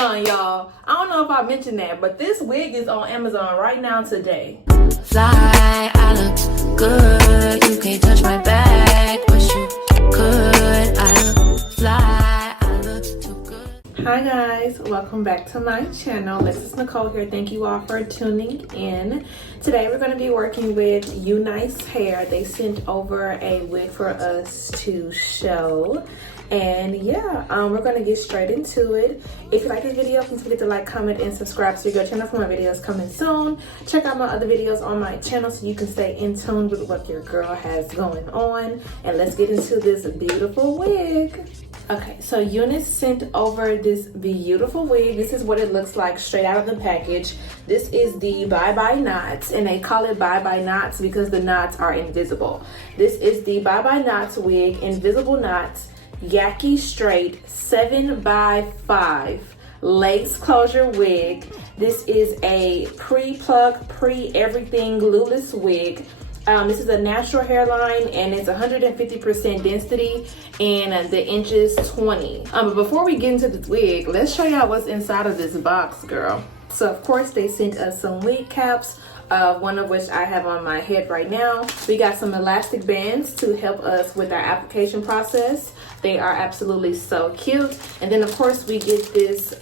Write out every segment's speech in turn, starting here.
Amazon, y'all. I don't know if I mentioned that, but this wig is on Amazon right now today. Fly, I look good. You can't touch my back, wish you could. I look fly, I look too good. Hi guys, welcome back to my channel. This is Nicole here. Thank you all for tuning in. Today we're going to be working with Unice hair. They sent over a wig for us to show. And yeah, we're going to get straight into it. If you like this video, please forget to like, comment, and subscribe to your channel for my videos coming soon. Check out my other videos on my channel so you can stay in tune with what your girl has going on. And let's get into this beautiful wig. Okay, so Unice sent over this beautiful wig. This is what it looks like straight out of the package. This is the Bye Bye Knots, and they call it Bye Bye Knots because the knots are invisible. This is the Bye Bye Knots wig, invisible knots, Yaki straight 7x5 lace closure wig. This is a pre-pluck, pre-everything glueless wig. This is a natural hairline and it's 150% density and the inch is 20. But before we get into this wig, let's show y'all what's inside of this box, girl. So of course they sent us some wig caps, one of which I have on my head right now. We got some elastic bands to help us with our application process. They are absolutely so cute. And then of course we get this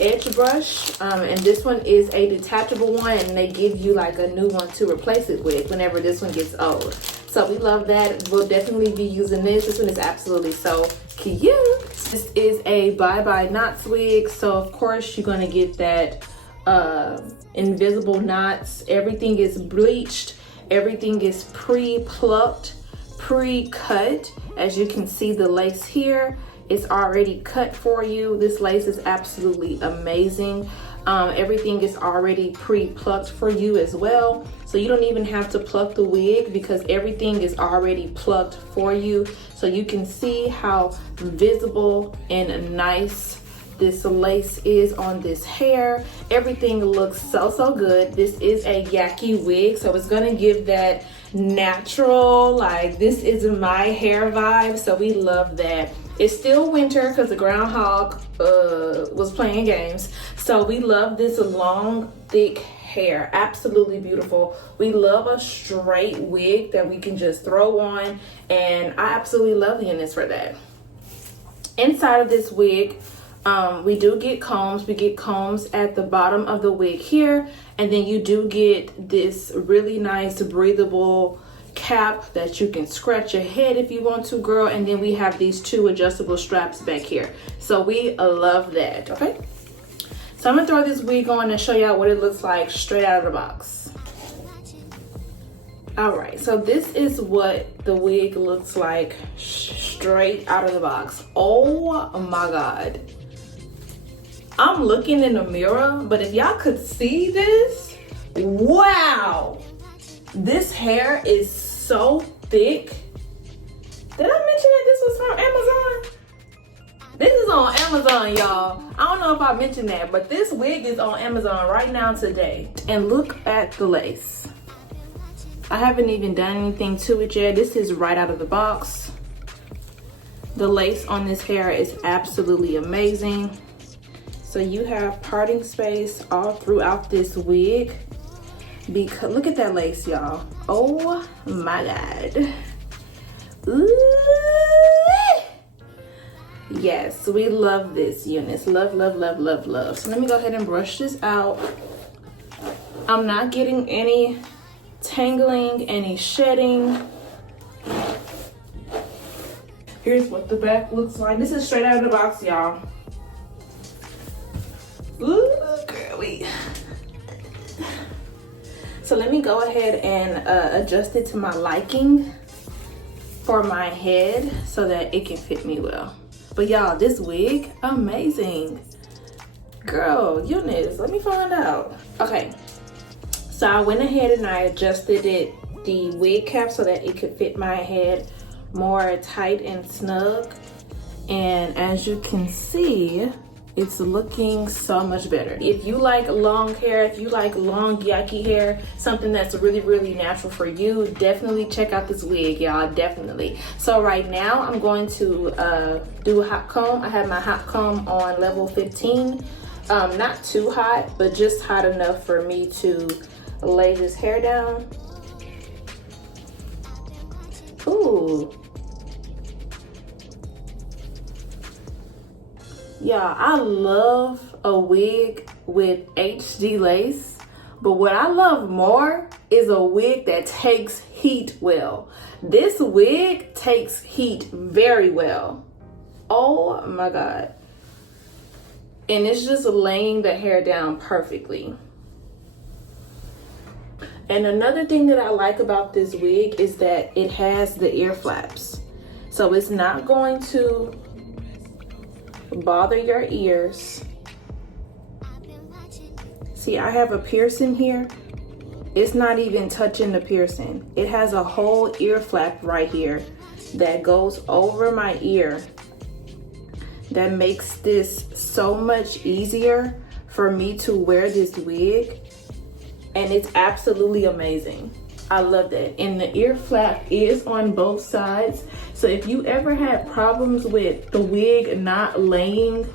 edge brush, and this one is a detachable one, and they give you like a new one to replace it with whenever this one gets old. So we love that. We'll definitely be using this. This one is absolutely so cute. This is a Bye Bye Knots wig, so of course you're gonna get that invisible knots. Everything is bleached, everything is pre-plucked, pre-cut. As you can see, the lace here is already cut for you. This lace is absolutely amazing. Everything is already pre-plucked for you as well, so you don't even have to pluck the wig because everything is already plucked for you. So you can see how visible and nice this lace is on this hair. Everything looks so good. This is a Yaki wig, so it's gonna give that natural, like this is my hair vibe, so we love that. It's still winter because the groundhog was playing games, so we love this long thick hair. Absolutely beautiful. We love a straight wig that we can just throw on, and I absolutely love Unice for that. Inside of this wig, we do get combs. We get combs at the bottom of the wig here, and then you do get this really nice breathable cap that you can scratch your head if you want to, girl. And then we have these two adjustable straps back here, so we love that. Okay, so I'm gonna throw this wig on and show y'all what it looks like straight out of the box. All right, so this is what the wig looks like straight out of the box. Oh my god, I'm looking in the mirror, but if y'all could see this, wow, this hair is so thick. Did I mention that this was from Amazon? This is on Amazon, y'all. I don't know if I mentioned that, but this wig is on Amazon right now today. And look at the lace. I haven't even done anything to it yet. This is right out of the box. The lace on this hair is absolutely amazing. So you have parting space all throughout this wig. Because look at that lace, y'all. Oh my god. Ooh. Yes, we love this, Unice. Love, love, love, love, love. So let me go ahead and brush this out. I'm not getting any tangling, any shedding. Here's what the back looks like. This is straight out of the box, y'all. Ooh, girly. So let me go ahead and adjust it to my liking for my head so that it can fit me well. But y'all, this wig, amazing. Girl, Unice, let me find out. Okay, so I went ahead and I adjusted the wig cap so that it could fit my head more tight and snug. And as you can see, It's looking so much better. If you like long hair, if you like long yaki hair, something that's really, really natural for you, definitely check out this wig, y'all, definitely. So right now I'm going to do a hot comb. I have my hot comb on level 15. Not too hot, but just hot enough for me to lay this hair down. Ooh. Yeah, I love a wig with HD lace, but what I love more is a wig that takes heat well. This wig takes heat very well. Oh my God. And it's just laying the hair down perfectly. And another thing that I like about this wig is that it has the ear flaps. So it's not going to bother your ears. See, I have a piercing here. It's not even touching the piercing. It has a whole ear flap right here that goes over my ear. That makes this so much easier for me to wear this wig. And it's absolutely amazing. I love that. And the ear flap is on both sides. So if you ever had problems with the wig not laying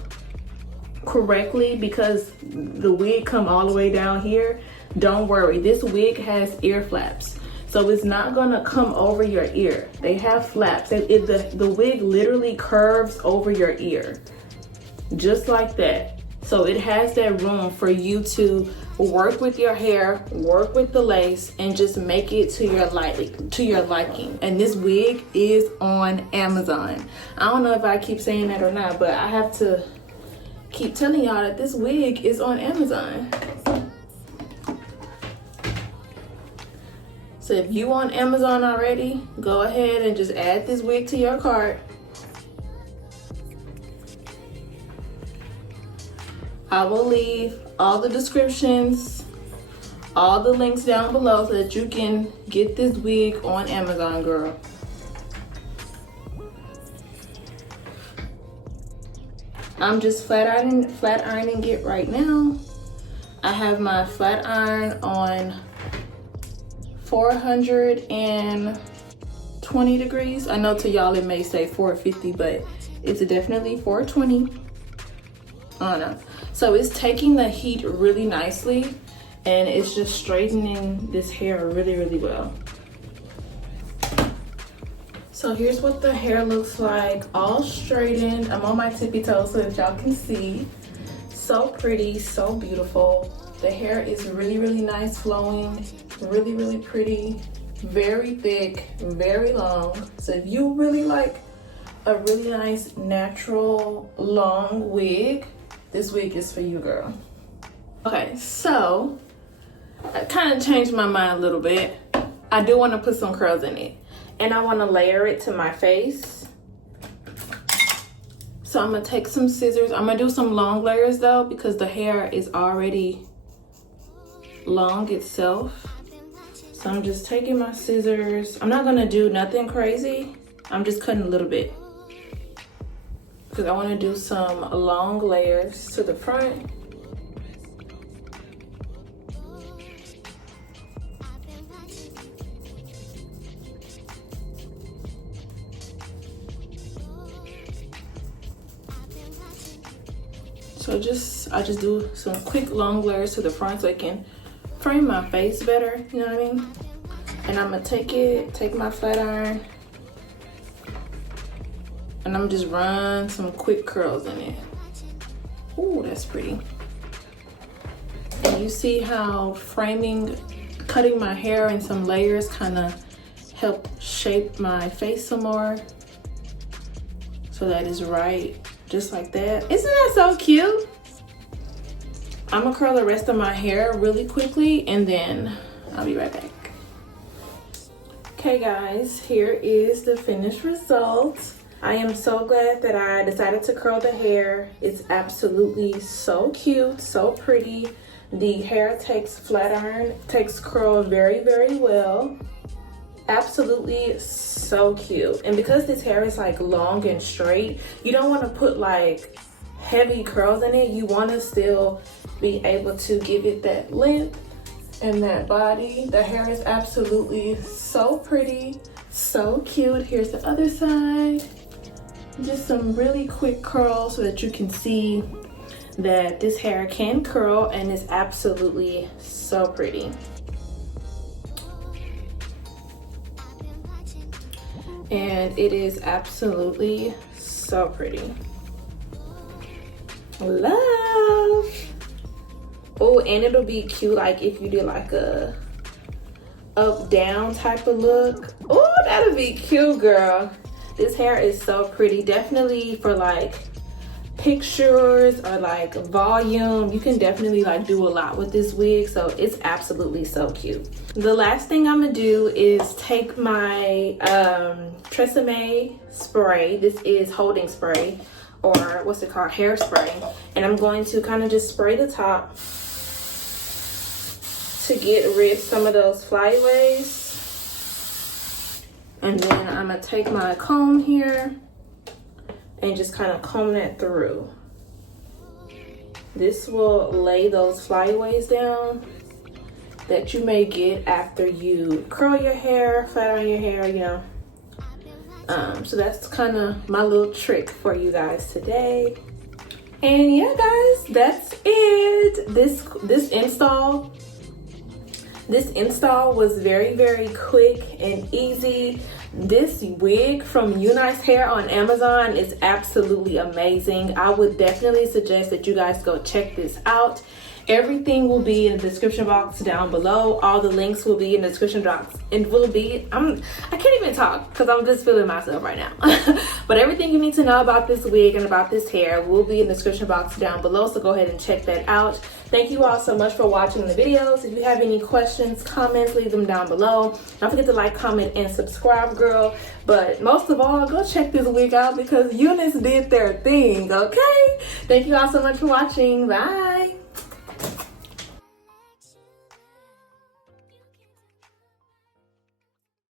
correctly because the wig come all the way down here, don't worry. This wig has ear flaps. So it's not gonna come over your ear. They have flaps. The wig literally curves over your ear. Just like that. So it has that room for you to work with your hair, work with the lace, and just make it to your liking. And this wig is on Amazon. I don't know if I keep saying that or not, but I have to keep telling y'all that this wig is on Amazon. So if you on Amazon already, go ahead and just add this wig to your cart. I will leave all the descriptions, all the links down below so that you can get this wig on Amazon, girl. I'm just flat ironing it right now. I have my flat iron on 420 degrees. I know to y'all it may say 450, but it's definitely 420. I don't know. So it's taking the heat really nicely and it's just straightening this hair really, really well. So here's what the hair looks like, all straightened. I'm on my tippy toes so that y'all can see. So pretty, so beautiful. The hair is really, really nice flowing, really, really pretty, very thick, very long. So if you really like a really nice natural long wig, this wig is for you, girl. Okay, so I kind of changed my mind a little bit. I do want to put some curls in it, and I want to layer it to my face. So I'm gonna take some scissors. I'm gonna do some long layers though, because the hair is already long itself. So I'm just taking my scissors. I'm not gonna do nothing crazy. I'm just cutting a little bit, because I want to do some long layers to the front. So I just do some quick long layers to the front so I can frame my face better, you know what I mean? And I'm gonna take my flat iron, and I'm just run some quick curls in it. Ooh, that's pretty. And you see how cutting my hair in some layers kind of help shape my face some more. So that is right, just like that. Isn't that so cute? I'm gonna curl the rest of my hair really quickly and then I'll be right back. Okay guys, here is the finished result. I am so glad that I decided to curl the hair. It's absolutely so cute, so pretty. The hair takes curl very, very well. Absolutely so cute. And because this hair is like long and straight, you don't want to put like heavy curls in it, you want to still be able to give it that length and that body. The hair is absolutely so pretty, so cute. Here's the other side. Just some really quick curls so that you can see that this hair can curl and is absolutely so pretty. And it is absolutely so pretty. Love. Oh, and it'll be cute like if you did like a up down type of look. Oh, that'll be cute, girl. This hair is so pretty. Definitely for like pictures or like volume, you can definitely like do a lot with this wig, so it's absolutely so cute. The last thing I'm gonna do is take my Tresemme spray. This is holding spray, or what's it called, hairspray, and I'm going to kind of just spray the top to get rid of some of those flyaways. And then I'm gonna take my comb here and just kind of comb that through. This will lay those flyaways down that you may get after you curl your hair, flat iron your hair, you know. So that's kind of my little trick for you guys today. And yeah, guys, that's it. This install was very, very quick and easy. This wig from Unice Hair on Amazon is absolutely amazing. I would definitely suggest that you guys go check this out. Everything will be in the description box down below. All the links will be in the description box. It will be, I can't even talk because I'm just feeling myself right now. But everything you need to know about this wig and about this hair will be in the description box down below. So go ahead and check that out. Thank you all so much for watching the videos. If you have any questions, comments, leave them down below. Don't forget to like, comment, and subscribe, girl. But most of all, go check this wig out because Unice did their thing, okay? Thank you all so much for watching. Bye.